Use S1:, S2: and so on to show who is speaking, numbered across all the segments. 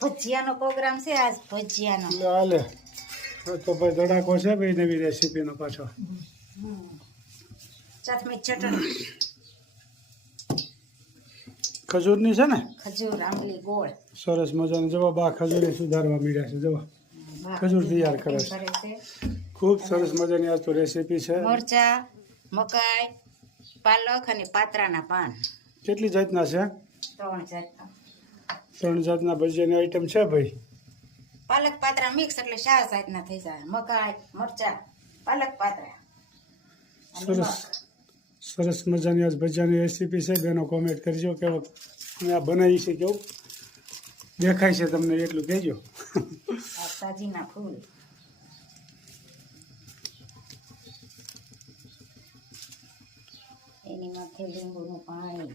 S1: ભજીયાનો programme છે આજ ભજીયાનો
S2: હાલે તો ભાઈ ધડાકો છે ભાઈ નવી રેસીપીનો પાછો
S1: ચટમી ચટણી
S2: ખજૂરની છે ને
S1: ખજૂર આંબલી ગોળ
S2: સરસ મજાની જવા બા ખજૂરી સુધારવા મળ્યા છે જવા ખજૂર તૈયાર કરે છે ખૂબ સરસ મજાની આ તો રેસીપી છે
S1: મરચા મકાઈ પાલક અને પાત્રાના પાન
S2: કેટલી જાતના છે
S1: ત્રણ જાતના
S2: ત્રણ જાતના ભજીયાની આઈટમ છે ભાઈ
S1: પાલક પાત્રા મિક્સ એટલે ચાર જાતના થઈ જાય મકાઈ મરચા પાલક પાત્રા
S2: સરસ સરસ મજાની આજ ભજીયાની રેસીપી છે બેનો કોમેન્ટ કરજો કે અમે આ બનાવી છે કેવું દેખાય છે તમને એટલું કહેજો
S1: સાજીના ફૂલ એની માથે લીંબુનું પાણી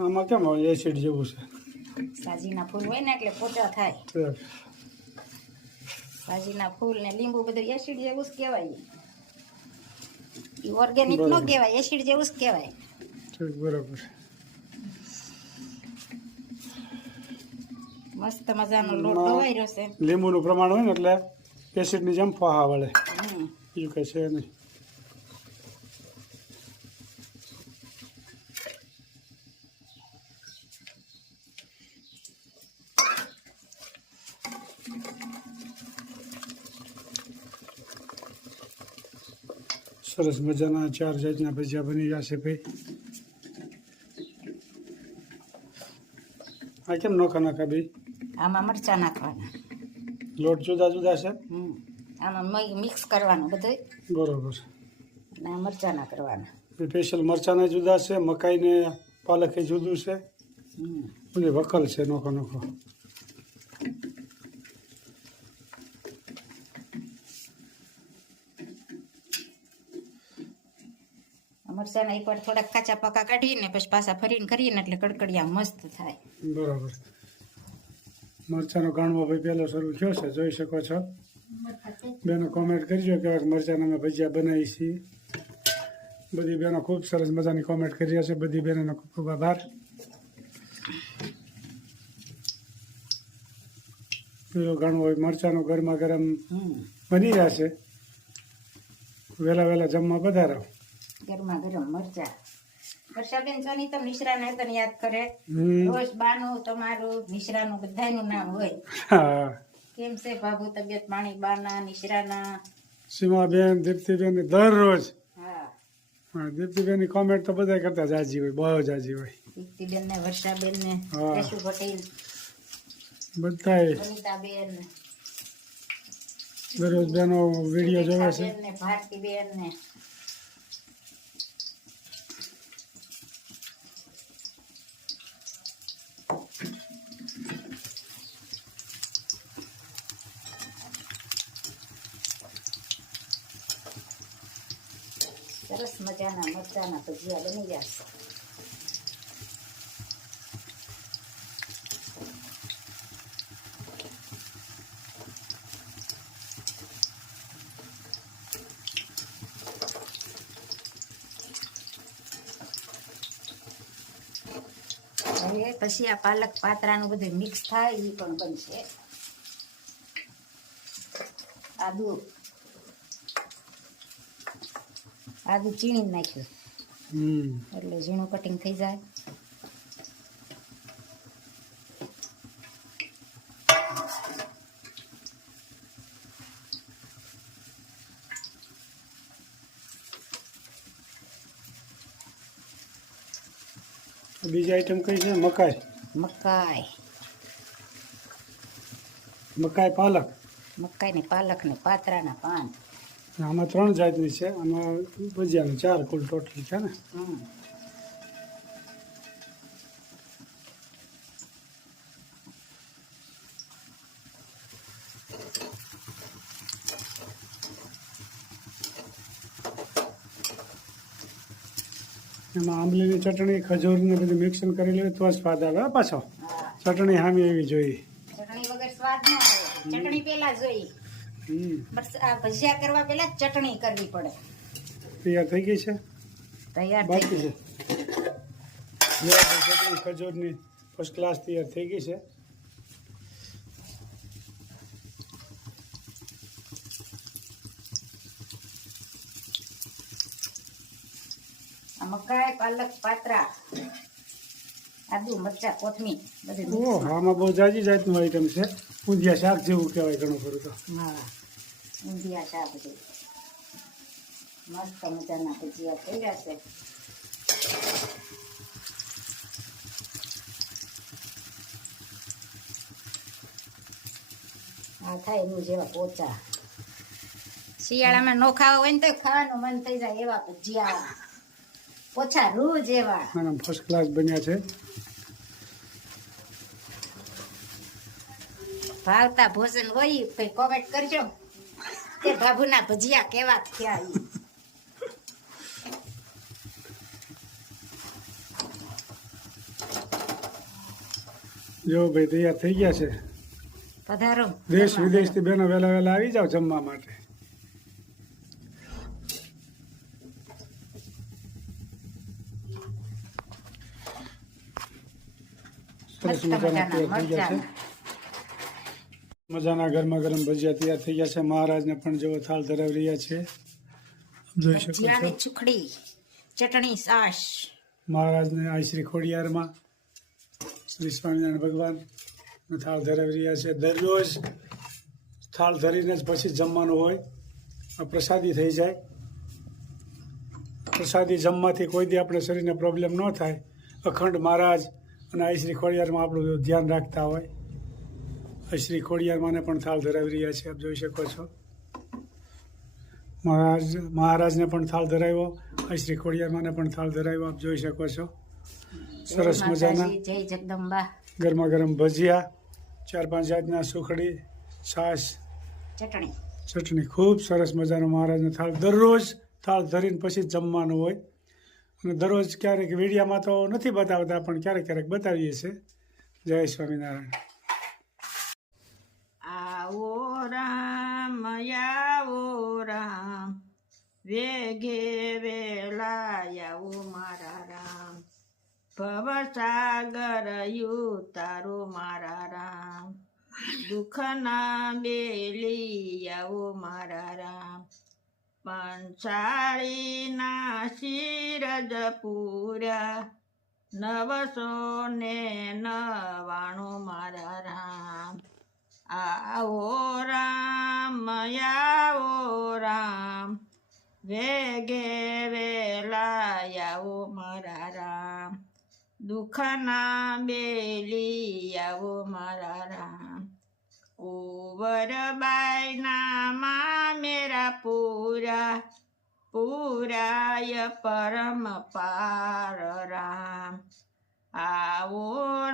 S2: આમાં કેમ એસિડ જેવું છે
S1: સાજીના ફૂલ હોય ને એટલે પોચા થાય સાજીના ફૂલ ને લીંબુ બધું એસિડ જેવું જ કહેવાય એ ઓર્ગેનિક નો કહેવાય એસિડ જેવું જ કહેવાય બરાબર મસ્ત મજાનો લોટ ધોવાઈ રહ્યો છે
S2: લીંબુનું પ્રમાણ હોય ને એટલે એસિડની જેમ ફાહા વળે બીજું કંઈ છે નહીં સરસ મજાના ચાર જાતના ભજીયા બની છે ભાઈ આ કેમ નોખા નાખા ભાઈ
S1: આમાં મરચા નાખવાના
S2: લોટ જુદા જુદા છે
S1: આમાં મિક્સ કરવાનું બધું બરોબર અને મરચાના કરવાના
S2: સ્પેશિયલ મરચાના જુદા છે મકાઈને પાલકે જુદું છે બધી વકલ છે નોખો નોખો
S1: મરચાના એકવાર થોડાક કાચા પાકા કાઢીને પછી પાછા ફરીને કરીએ ને એટલે કડકડિયા મસ્ત થાય
S2: બરાબર મરચાંનો ગાણવો ભાઈ પહેલો શરૂ થયો છે જોઈ શકો છો બેનો કોમેન્ટ કરજો કે મરચાના અમે ભજીયા બનાવી છીએ બધી બેનો ખૂબ સરસ મજાની કોમેન્ટ કરી રહ્યા છે બધી બહેનોનો ખૂબ ખૂબ આભાર પેલો ગાણવો હોય મરચાંનો ગરમા ગરમ બની રહ્યા છે વહેલા વહેલા જમવા પધારો
S1: ગરમા ગરમ મરચા વર્ષાબેન સોની તો મિશ્રા ને તને યાદ કરે રોજ બાનું તમારું મિશ્રા નું બધાનું નામ હોય કેમ છે બાબુ તબિયત પાણી બાના નિશ્રાના
S2: સીમાબેન દીપ્તિબેન દરરોજ દીપ્તિબેન બધા કરતા જાજી હોય બહુ જાજી હોય
S1: દીપ્તિબેન ને વર્ષાબેન ને ને મરચાના ભજીયા બની જશે હવે પછી આ પાલક નું બધું મિક્સ થાય એ પણ બનશે આદુ આદુ ચીણી નાખ્યું એટલે ઝીણું કટિંગ થઈ જાય
S2: બીજી આઈટમ કઈ છે મકાઈ
S1: મકાઈ
S2: મકાઈ પાલક
S1: મકાઈ ને પાલક ને પાતરાના પાન
S2: આમાં ત્રણ જાતની છે આમાં ભજીયાનું ચાર કુલ ટોટલ છે ને એમાં આંબલીની ચટણી ખજૂરને બધું મિક્સન કરી લે તો સ્વાદ આવે પાછો ચટણી હામી એવી જોઈએ
S1: ચટણી વગર સ્વાદ ન આવે ચટણી પહેલા જોઈએ બસ આ ભજીયા કરવા પહેલા ચટણી કરવી પડે
S2: તૈયાર થઈ ગઈ છે
S1: તૈયાર બાકી છે
S2: ખજૂરની ફર્સ્ટ ક્લાસ તૈયાર થઈ ગઈ છે
S1: મકાઈ પાલક પાત્રા આદુ મરચા કોથમીર
S2: બધું આમાં બહુ જાજી જાતનું આઈટમ છે ઊંધિયા શાક જેવું કહેવાય ઘણું ખરું તો હા
S1: ઊંધિયા શાક જેવું મસ્ત મજાના ભજીયા થઈ ગયા છે આ થાય એનું જેવા પોચા શિયાળામાં નો ખાવા હોય ને તો ખાવાનું મન થઈ જાય એવા ભજીયા પોચા રૂ જેવા
S2: ફર્સ્ટ ક્લાસ બન્યા છે
S1: ભાવતા ભોજન હોય કઈ કોમેન્ટ કરજો તે બાબુના ભજીયા કેવા થયા
S2: જો ભાઈ તૈયાર થઈ ગયા છે પધારો દેશ વિદેશથી બેનો વહેલા વહેલા આવી જાઓ જમવા માટે
S1: સરસ મજાના તૈયાર થઈ ગયા છે
S2: મજાના ગરમા ગરમ ભજીયા તૈયાર થઈ ગયા છે મહારાજને પણ જેવો થાળ ધરાવી રહ્યા છે
S1: જોઈ શકો છો સુખડી ચટણી સાસ
S2: મહારાજને આ શ્રી ખોડિયારમાં શ્રી સ્વામિનારાયણ ભગવાન થાળ ધરાવી રહ્યા છે દરરોજ થાળ ધરીને જ પછી જમવાનું હોય આ પ્રસાદી થઈ જાય પ્રસાદી જમવાથી કોઈ દી આપણે શરીરને પ્રોબ્લેમ ન થાય અખંડ મહારાજ અને આ શ્રી ખોડિયારમાં આપણું ધ્યાન રાખતા હોય શ્રી ખોડિયારમાંને પણ થાળ ધરાવી રહ્યા છે આપ જોઈ શકો છો મહારાજ મહારાજને પણ થાળ ધરાવ્યો શ્રી ખોડિયારમાંને પણ થાળ ધરાવ્યો આપ જોઈ શકો છો સરસ મજાના
S1: જય જગદંબા
S2: ગરમા ગરમ ભજીયા ચાર પાંચ જાતના સુખડી છાશ ચટણી ચટણી ખૂબ સરસ મજાનો મહારાજનો થાળ દરરોજ થાળ ધરીને પછી જમવાનું હોય અને દરરોજ ક્યારેક વીડિયામાં તો નથી બતાવતા પણ ક્યારેક ક્યારેક બતાવીએ છીએ જય સ્વામિનારાયણ આવો રામ આવો રામ વેગે વેલાયાવો મારા રામ ભવસાગર તારો મારા રામ દુઃખના બેલી આવો મારા રામ પંસાળીના શિરજ પૂર્યા નવસો ને નવાણું મારા રામ આવો રામ આવો રામ વેગે વેલા આવો મારા રામ દુઃખના બેલી આવો મારા રામ ઓવર બાયના મા મેરા પૂરા પૂરાય પરમ પાર રામ આવો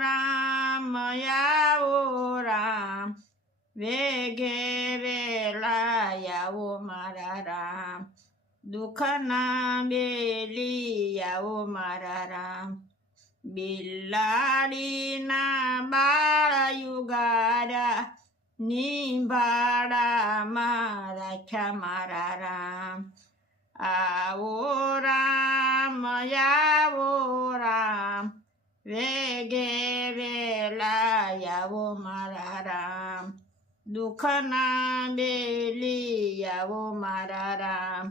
S2: રામ આવો વેગે વેલાયાઓ મારા રામ દુઃખના બેલિયાઓ મારા રામ બિલાડીના બાળ યુગારા નિભાડા મારા રાખ્યા મારા રામ સુખના બેલી આવો મારા રામ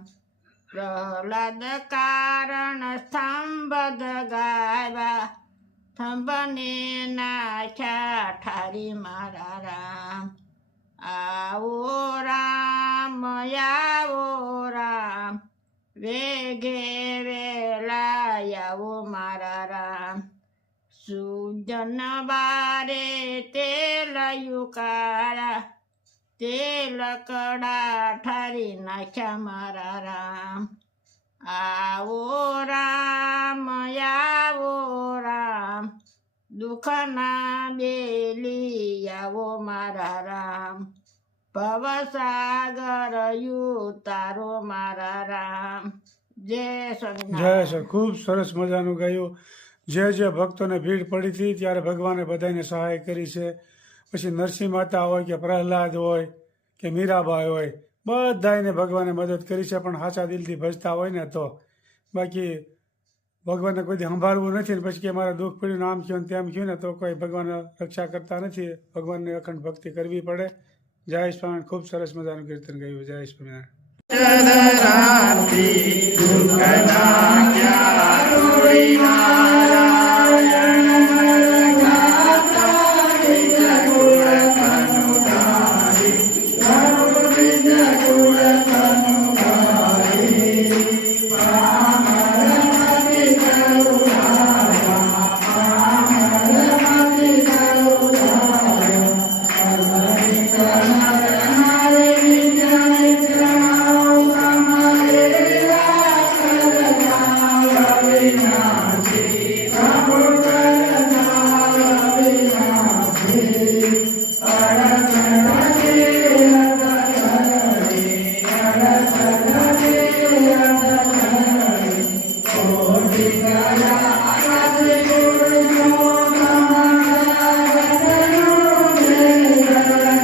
S2: પ્રહલાદ કારણ સ્તંભ ગાવા થંભને નાખ્યા ઠારી મારા રામ આવો રામ આવો રામ વેગે વેલા આવો મારા રામ સુજન બારે તે લયું કારા તે લકડા ઠારી નાખ્યા મારા રામ આવો રામ આવો રામ દુઃખના બેલી આવો મારા રામ ભવસાગર યુ તારો મારા રામ જય જય સર ખૂબ સરસ મજાનું ગાયું જે જે ભક્તોને ભીડ પડી હતી ત્યારે ભગવાને બધાને સહાય કરી છે પછી નરસિંહ માતા હોય કે પ્રહલાદ હોય કે મીરાભાઈ હોય બધા એને ભગવાને મદદ કરી છે પણ સાચા દિલથી ભજતા હોય ને તો બાકી ભગવાનને કોઈ સંભાળવું નથી ને પછી કે મારા દુઃખ પડ્યું આમ કહ્યું તેમ કહ્યું ને તો કોઈ ભગવાન રક્ષા કરતા નથી ભગવાનની અખંડ ભક્તિ કરવી પડે જય સ્વામિનારાયણ ખૂબ સરસ મજાનું કીર્તન ગયું જય સ્વામિનારાયણ Good.